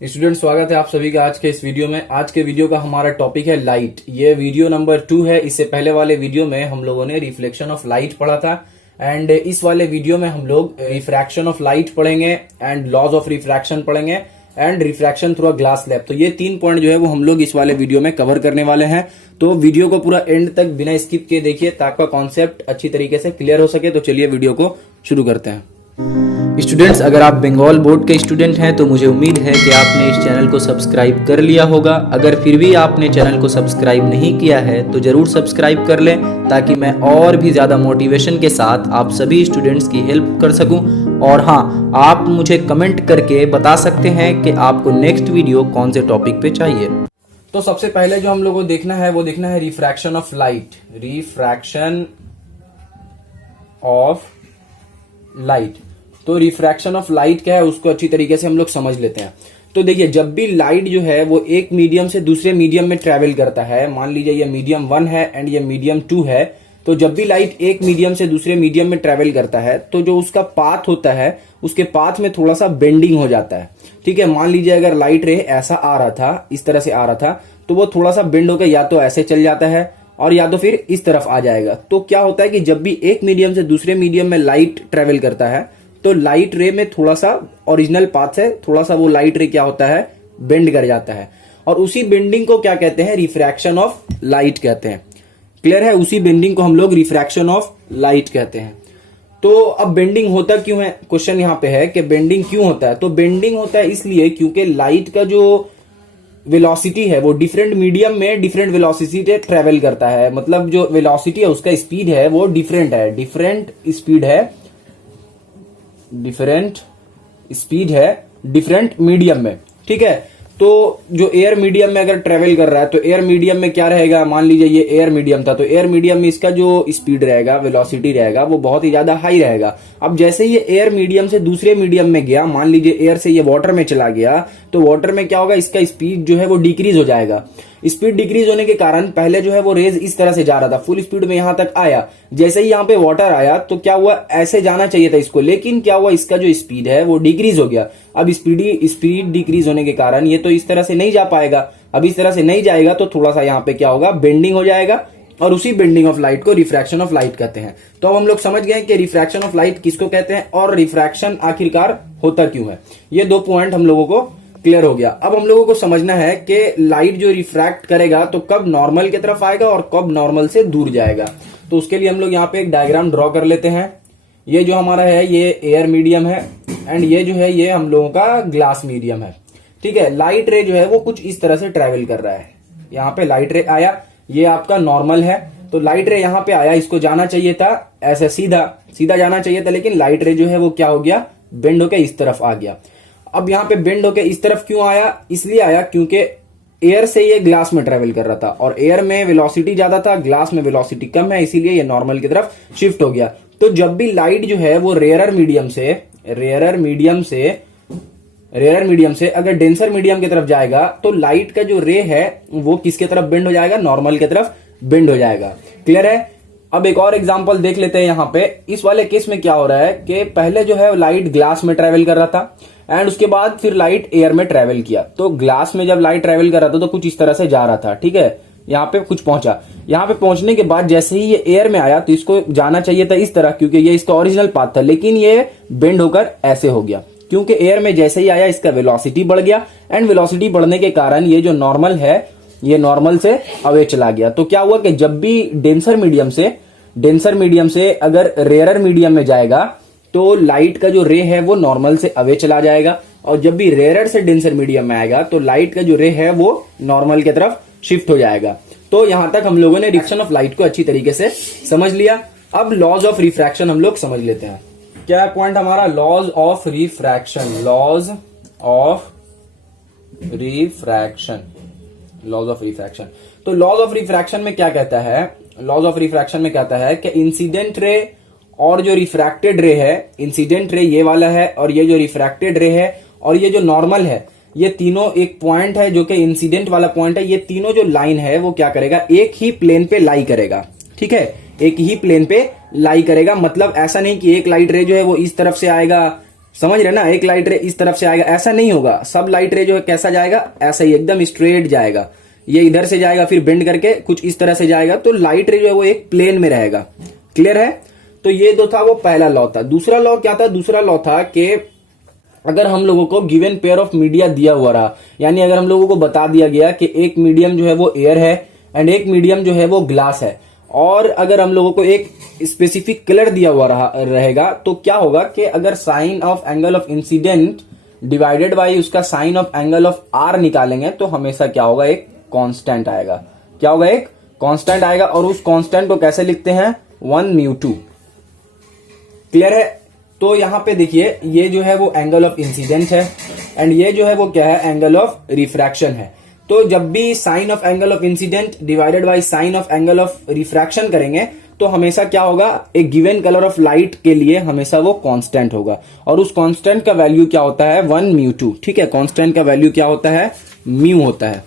Student, स्वागत है आप सभी का आज के इस वीडियो में। आज के वीडियो का हमारा टॉपिक है लाइट। ये वीडियो नंबर 2 है। इससे पहले वाले वीडियो में हम लोगों ने रिफ्लेक्शन ऑफ लाइट पढ़ा था एंड इस वाले वीडियो में हम लोग रिफ्रैक्शन ऑफ लाइट पढ़ेंगे एंड लॉज ऑफ रिफ्रैक्शन पढ़ेंगे and refraction through a glass slab. तो ये 3 पॉइंट जो है वो हम लोग इस वाले वीडियो में कवर करने वाले हैं। तो वीडियो को पूरा एंड तक बिना स्किप किए देखिए ताकि कॉन्सेप्ट अच्छी तरीके से क्लियर हो सके। तो चलिए वीडियो को शुरू करते हैं। स्टूडेंट्स, अगर आप बंगाल बोर्ड के स्टूडेंट हैं तो मुझे उम्मीद है कि आपने इस चैनल को सब्सक्राइब कर लिया होगा। अगर फिर भी आपने चैनल को सब्सक्राइब नहीं किया है तो जरूर सब्सक्राइब कर लें ताकि मैं और भी ज़्यादा मोटिवेशन के साथ आप सभी स्टूडेंट्स की हेल्प कर सकूं। और हाँ, आप मुझे कमेंट करके बता सकते हैं कि आपको नेक्स्ट वीडियो कौन से टॉपिक पे चाहिए। तो सबसे पहले जो हम लोग को देखना है वो देखना है refraction of light. Refraction of light. तो रिफ्रैक्शन ऑफ लाइट क्या है उसको अच्छी तरीके से हम लोग समझ लेते हैं। तो देखिए, जब भी लाइट जो है वो एक मीडियम से दूसरे मीडियम में ट्रेवल करता है, मान लीजिए ये मीडियम 1 है एंड ये मीडियम 2 है, तो जब भी लाइट एक मीडियम से दूसरे मीडियम में ट्रेवल करता है तो जो उसका पाथ होता है उसके पाथ में थोड़ा सा बेंडिंग हो जाता है। ठीक है, मान लीजिए अगर लाइट रे ऐसा आ रहा था, इस तरह से आ रहा था, तो वो थोड़ा सा बेंड होकर या तो ऐसे चल जाता है और या तो फिर इस तरफ आ जाएगा। तो क्या होता है कि जब भी एक मीडियम से दूसरे मीडियम में लाइट ट्रेवल करता है तो लाइट रे में थोड़ा सा ओरिजिनल पाथ से थोड़ा सा वो लाइट रे क्या होता है, बेंड कर जाता है। और उसी बेंडिंग को क्या कहते हैं, रिफ्रैक्शन ऑफ लाइट कहते हैं। क्लियर है, उसी बेंडिंग को हम लोग रिफ्रैक्शन ऑफ लाइट कहते हैं। तो अब बेंडिंग होता क्यों है, क्वेश्चन यहां पे है कि बेंडिंग क्यों होता है। तो बेंडिंग होता है इसलिए क्योंकि लाइट का जो वेलोसिटी है वो डिफरेंट मीडियम में डिफरेंट वेलोसिटी से ट्रेवल करता है। मतलब जो वेलोसिटी है उसका स्पीड है वो डिफरेंट है, डिफरेंट स्पीड है डिफरेंट मीडियम में। ठीक है, तो जो एयर मीडियम में अगर ट्रेवल कर रहा है तो एयर मीडियम में क्या रहेगा, मान लीजिए ये एयर मीडियम था तो एयर मीडियम में इसका जो स्पीड रहेगा, वेलोसिटी रहेगा, वो बहुत ही ज्यादा हाई रहेगा। अब जैसे ये एयर मीडियम से दूसरे मीडियम में गया, मान लीजिए एयर से ये वाटर में चला गया, तो वाटर में क्या होगा, इसका स्पीड जो है वो डिक्रीज हो जाएगा। स्पीड डिक्रीज होने के कारण पहले जो है वो रेज इस तरह से जा रहा था, फुल स्पीड में यहां तक आया। जैसे ही यहां पे वाटर आया तो क्या हुआ, ऐसे जाना चाहिए था इसको, लेकिन क्या हुआ, इसका जो स्पीड है वो डिक्रीज हो गया। अब स्पीड डिक्रीज होने के कारण ये तो इस तरह से नहीं जा पाएगा। अब इस तरह से नहीं जाएगा तो थोड़ा सा यहाँ पे क्या होगा, बेंडिंग हो जाएगा और उसी बेंडिंग ऑफ लाइट को रिफ्रैक्शन ऑफ लाइट कहते हैं। तो अब हम लोग समझ गए कि रिफ्रैक्शन ऑफ लाइट किसको कहते हैं और रिफ्रैक्शन आखिरकार होता क्यों है। ये 2 पॉइंट हम लोगों को क्लियर हो गया। अब हम लोगों को समझना है कि लाइट जो रिफ्रैक्ट करेगा तो कब नॉर्मल की तरफ आएगा और कब नॉर्मल से दूर जाएगा। तो उसके लिए हम लोग यहाँ पे एक डायग्राम ड्रॉ कर लेते हैं। ये जो हमारा है ये एयर मीडियम है एंड ये जो है ये हम लोगों का ग्लास मीडियम है। ठीक है, लाइट रे जो है वो कुछ इस तरह से ट्रेवल कर रहा है। यहाँ पे लाइट रे आया, ये आपका नॉर्मल है, तो लाइट रे यहाँ पे आया, इसको जाना चाहिए था ऐसे सीधा सीधा जाना चाहिए था, लेकिन लाइट रे जो है वो क्या हो गया, बेंड होके इस तरफ आ गया। अब यहाँ पे बेंड होके इस तरफ क्यों आया, इसलिए आया क्योंकि एयर से ये ग्लास में ट्रेवल कर रहा था और एयर में वेलोसिटी ज्यादा था, ग्लास में वेलोसिटी कम है, इसीलिए ये नॉर्मल की तरफ शिफ्ट हो गया। तो जब भी लाइट जो है वो रेयर मीडियम से अगर डेंसर मीडियम की तरफ जाएगा तो लाइट का जो रे है वो किसके तरफ बेंड हो जाएगा, नॉर्मल की तरफ बेंड हो जाएगा। क्लियर है। अब एक और एग्जांपल देख लेते हैं। यहाँ पे इस वाले केस में क्या हो रहा है कि पहले जो है लाइट ग्लास में ट्रेवल कर रहा था एंड उसके बाद फिर लाइट एयर में ट्रेवल किया। तो ग्लास में जब लाइट ट्रेवल कर रहा था तो कुछ इस तरह से जा रहा था। ठीक है, यहाँ पे कुछ पहुंचा, यहाँ पे पहुंचने के बाद जैसे ही ये एयर में आया तो इसको जाना चाहिए था इस तरह, क्योंकि ये इसका ओरिजिनल पाथ था, लेकिन ये बेंड होकर ऐसे हो गया क्योंकि एयर में जैसे ही आया इसका वेलोसिटी बढ़ गया एंड वेलोसिटी बढ़ने के कारण ये जो नॉर्मल है ये नॉर्मल से अवे चला गया। तो क्या हुआ कि जब भी डेंसर मीडियम से अगर रेयर मीडियम में जाएगा तो लाइट का जो रे है वो नॉर्मल से अवे चला जाएगा, और जब भी रेयर से डेंसर मीडियम में आएगा तो लाइट का जो रे है वो नॉर्मल की तरफ शिफ्ट हो जाएगा। तो यहां तक हम लोगों ने रिफ्रैक्शन ऑफ लाइट को अच्छी तरीके से समझ लिया। अब लॉज ऑफ रिफ्रैक्शन हम लोग समझ लेते हैं। क्या पॉइंट हमारा, लॉज ऑफ रिफ्रैक्शन। तो लॉज ऑफ रिफ्रैक्शन में क्या कहता है, कि इंसिडेंट रे और जो रिफ्रैक्टेड रे है, इंसिडेंट रे ये वाला है और ये जो रिफ्रैक्टेड रे है और ये जो नॉर्मल है, ये तीनों एक पॉइंट है जो कि इंसिडेंट वाला पॉइंट है। ये तीनों जो लाइन है वो क्या करेगा, एक ही प्लेन पे लाई करेगा। ठीक है, एक ही प्लेन पे लाई करेगा। मतलब ऐसा नहीं कि एक लाइट रे जो है वो इस तरफ से आएगा समझ रहे ना, एक लाइट रे इस तरफ से आएगा, ऐसा नहीं होगा, सब लाइट रे जो है कैसा जाएगा, ऐसा ही एकदम स्ट्रेट जाएगा, ये इधर से जाएगा फिर बेंड करके कुछ इस तरह से जाएगा, तो लाइट रे जो है वो एक प्लेन में रहेगा। क्लियर है? तो ये जो था वो पहला लॉ था। दूसरा लॉ क्या था? दूसरा लॉ था कि अगर हम लोगों को गिवन पेयर ऑफ मीडिया दिया हुआ रहा, यानी अगर हम लोगों को बता दिया गया कि एक मीडियम जो है वो एयर है एंड एक मीडियम जो है वो ग्लास है, और अगर हम लोगों को एक स्पेसिफिक कलर दिया हुआ रहेगा, तो क्या होगा कि अगर sine of angle of incident divided by उसका sine of angle of r निकालेंगे तो हमेशा क्या होगा, एक कांस्टेंट आएगा। क्या होगा? एक कांस्टेंट आएगा, और उस कांस्टेंट को कैसे लिखते हैं? 1μ2। क्लियर है? तो यहां पे देखिए, ये जो है वो एंगल ऑफ इंसिडेंट है एंड ये जो है वो क्या है, एंगल ऑफ रिफ्रैक्शन है। तो जब भी sine of angle of incident divided by sine of angle of refraction करेंगे तो हमेशा क्या होगा, एक गिवन कलर ऑफ लाइट के लिए हमेशा वो कांस्टेंट होगा, और उस कांस्टेंट का वैल्यू क्या होता है? 1μ2। ठीक है, कांस्टेंट का वैल्यू क्या होता है? म्यू होता है।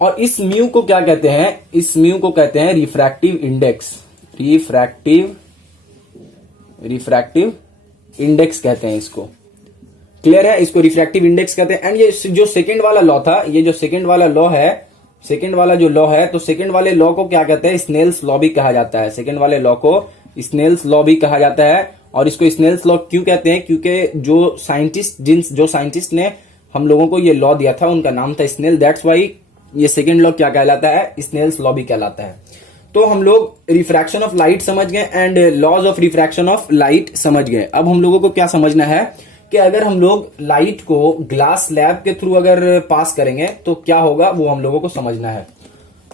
और इस म्यू को क्या कहते हैं? इस म्यू को कहते हैं रिफ्रैक्टिव इंडेक्स। रिफ्रैक्टिव इंडेक्स कहते हैं इसको। क्लियर है? इसको रिफ्रैक्टिव इंडेक्स कहते हैं। एंड ये जो सेकंड वाला लॉ था, ये जो सेकंड वाला लॉ है, सेकंड वाला जो लॉ है, तो सेकंड वाले लॉ को क्या कहते हैं? स्नेल्स लॉ भी कहा जाता है। सेकंड वाले लॉ को स्नेल्स लॉ भी कहा जाता है। और इसको स्नेल्स लॉ क्यों कहते हैं? क्योंकि जो साइंटिस्ट ने हम लोगों को ये लॉ दिया था उनका नाम था स्नेल, दैट्स वाई ये सेकंड लॉ क्या कहलाता है? स्नेल्स लॉ भी कहलाता है। तो हम लोग रिफ्रैक्शन ऑफ लाइट समझ गए and laws of refraction of light समझ गए। अब हम लोगों को क्या समझना है कि अगर हम लोग लाइट को ग्लास स्लैब के थ्रू अगर पास करेंगे तो क्या होगा, वो हम लोगों को समझना है।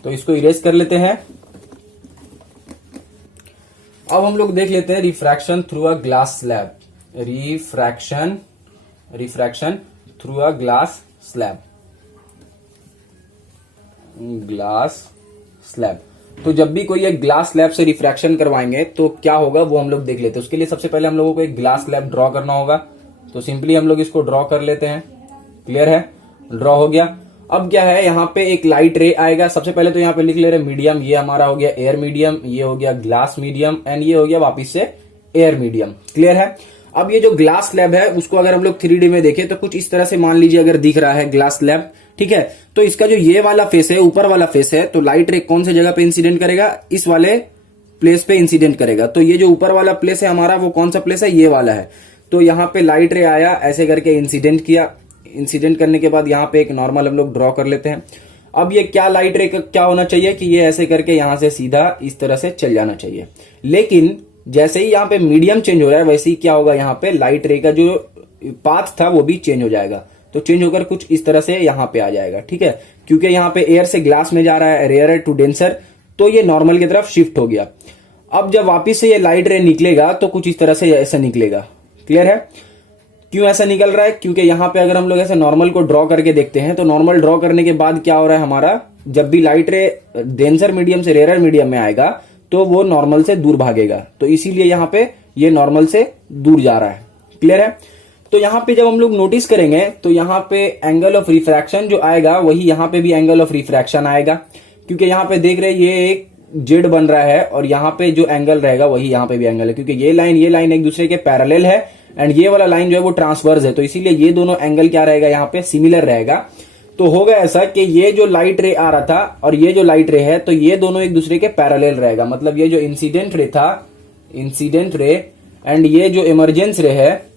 तो इसको इरेज कर लेते हैं। अब हम लोग देख लेते हैं refraction through a glass slab. Refraction through a glass slab. तो जब भी कोई एक ग्लास स्लैब से रिफ्रैक्शन करवाएंगे तो क्या होगा, वो हम लोग देख लेते हैं। उसके लिए सबसे पहले हम लोगों को एक ग्लास स्लैब ड्रॉ करना होगा। तो सिंपली हम लोग इसको ड्रॉ कर लेते हैं। क्लियर है? ड्रॉ हो गया। अब क्या है, यहाँ पे एक लाइट रे आएगा। सबसे पहले तो यहाँ पे लिख ले रहे मीडियम, ये हमारा हो गया एयर मीडियम, ये हो गया ग्लास मीडियम एंड ये हो गया वापिस से एयर मीडियम। क्लियर है? अब ये जो ग्लास स्लैब है उसको अगर हम लोग 3D में देखें तो कुछ इस तरह से मान लीजिए अगर दिख रहा है ग्लास स्लैब। ठीक है, तो इसका जो ये वाला फेस है, ऊपर वाला फेस है, तो लाइट रे कौन से जगह पे इंसिडेंट करेगा? इस वाले प्लेस पे इंसिडेंट करेगा। तो ये जो ऊपर वाला प्लेस है हमारा, वो कौन सा प्लेस है? ये वाला है। तो यहाँ पे लाइट रे आया, ऐसे करके इंसिडेंट किया। इंसिडेंट करने के बाद यहाँ पे एक नॉर्मल हम लोग ड्रॉ कर लेते हैं। अब ये क्या लाइट रे का क्या होना चाहिए कि ये ऐसे करके यहाँ से सीधा इस तरह से चल जाना चाहिए। लेकिन जैसे ही यहाँ पे मीडियम चेंज हो रहा है वैसे ही क्या होगा, यहाँ पे लाइट रे का जो पाथ था वो भी चेंज हो जाएगा। तो चेंज होकर कुछ इस तरह से यहाँ पे आ जाएगा। ठीक है, क्योंकि यहाँ पे एयर से ग्लास में जा रहा है, रेयर टू डेंसर, तो ये नॉर्मल की तरफ शिफ्ट हो गया। अब जब वापिस से ये लाइट रे निकलेगा तो कुछ इस तरह से ऐसा निकलेगा। क्लियर है? क्यों ऐसा निकल रहा है? क्योंकि यहाँ पे अगर हम लोग ऐसे नॉर्मल को ड्रॉ करके देखते हैं तो नॉर्मल ड्रॉ करने के बाद क्या हो रहा है हमारा, जब भी लाइट रे डेंसर मीडियम से रेयर मीडियम में आएगा तो वो नॉर्मल से दूर भागेगा। तो इसीलिए यहाँ पे ये नॉर्मल से दूर जा रहा है। क्लियर है? तो यहाँ पे जब हम लोग नोटिस करेंगे तो यहाँ पे एंगल ऑफ रिफ्रैक्शन जो आएगा वही यहाँ पे भी एंगल ऑफ रिफ्रैक्शन आएगा, क्योंकि यहाँ पे देख रहे हैं ये एक जेड बन रहा है और यहाँ पे जो एंगल रहेगा वही यहाँ पे भी एंगल है, क्योंकि ये लाइन एक दूसरे के पैरेलल है एंड ये वाला लाइन जो है वो ट्रांसवर्स है। तो इसीलिए ये दोनों एंगल क्या रहेगा, यहाँ पे सिमिलर रहेगा। तो होगा ऐसा कि ये जो लाइट रे आ रहा था और ये जो लाइट रे है, तो ये दोनों एक दूसरे के पैरेलल रहेगा। मतलब ये जो इंसिडेंट रे था, इंसिडेंट रे एंड ये जो इमरजेंस रे है,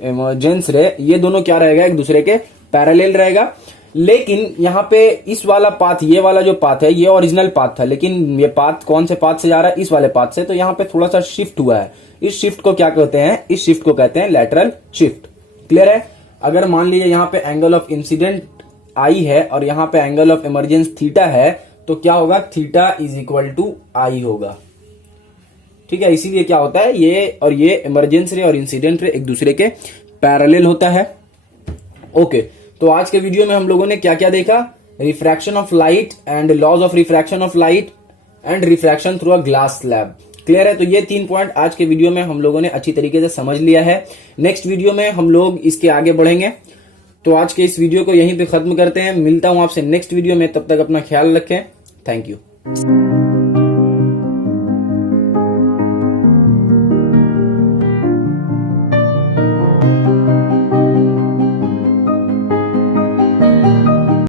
इमरजेंस रे, ये दोनों क्या रहेगा, एक दूसरे के पैरेलल रहेगा। लेकिन यहाँ पे इस वाला पाथ, ये वाला जो पाथ है ये ओरिजिनल पाथ था, लेकिन ये पाथ कौन से पाथ से जा रहा है, इस वाले पाथ से। तो यहाँ पे थोड़ा सा शिफ्ट हुआ है। इस शिफ्ट को क्या कहते हैं, इस शिफ्ट को कहते हैं लैटरल शिफ्ट। क्लियर है? अगर मान लीजिए यहाँ पे एंगल ऑफ इंसिडेंट आई है और यहाँ पे एंगल ऑफ इमरजेंस थीटा है, तो क्या होगा, थीटा इज इक्वल टू आई होगा। ठीक है, इसीलिए क्या होता है, ये और ये इमरजेंस रे और इंसिडेंट रे एक दूसरे के पैरेलल होता है। ओके, तो आज के वीडियो में हम लोगों ने क्या क्या देखा, refraction of light and laws of refraction of light and refraction through a glass slab. Clear है? तो ये 3 पॉइंट आज के वीडियो में हम लोगों ने अच्छी तरीके से समझ लिया है। नेक्स्ट वीडियो में हम लोग इसके आगे बढ़ेंगे। तो आज के इस वीडियो को यहीं पे खत्म करते हैं। मिलता हूं आपसे नेक्स्ट वीडियो में, तब तक अपना ख्याल रखें। Thank you.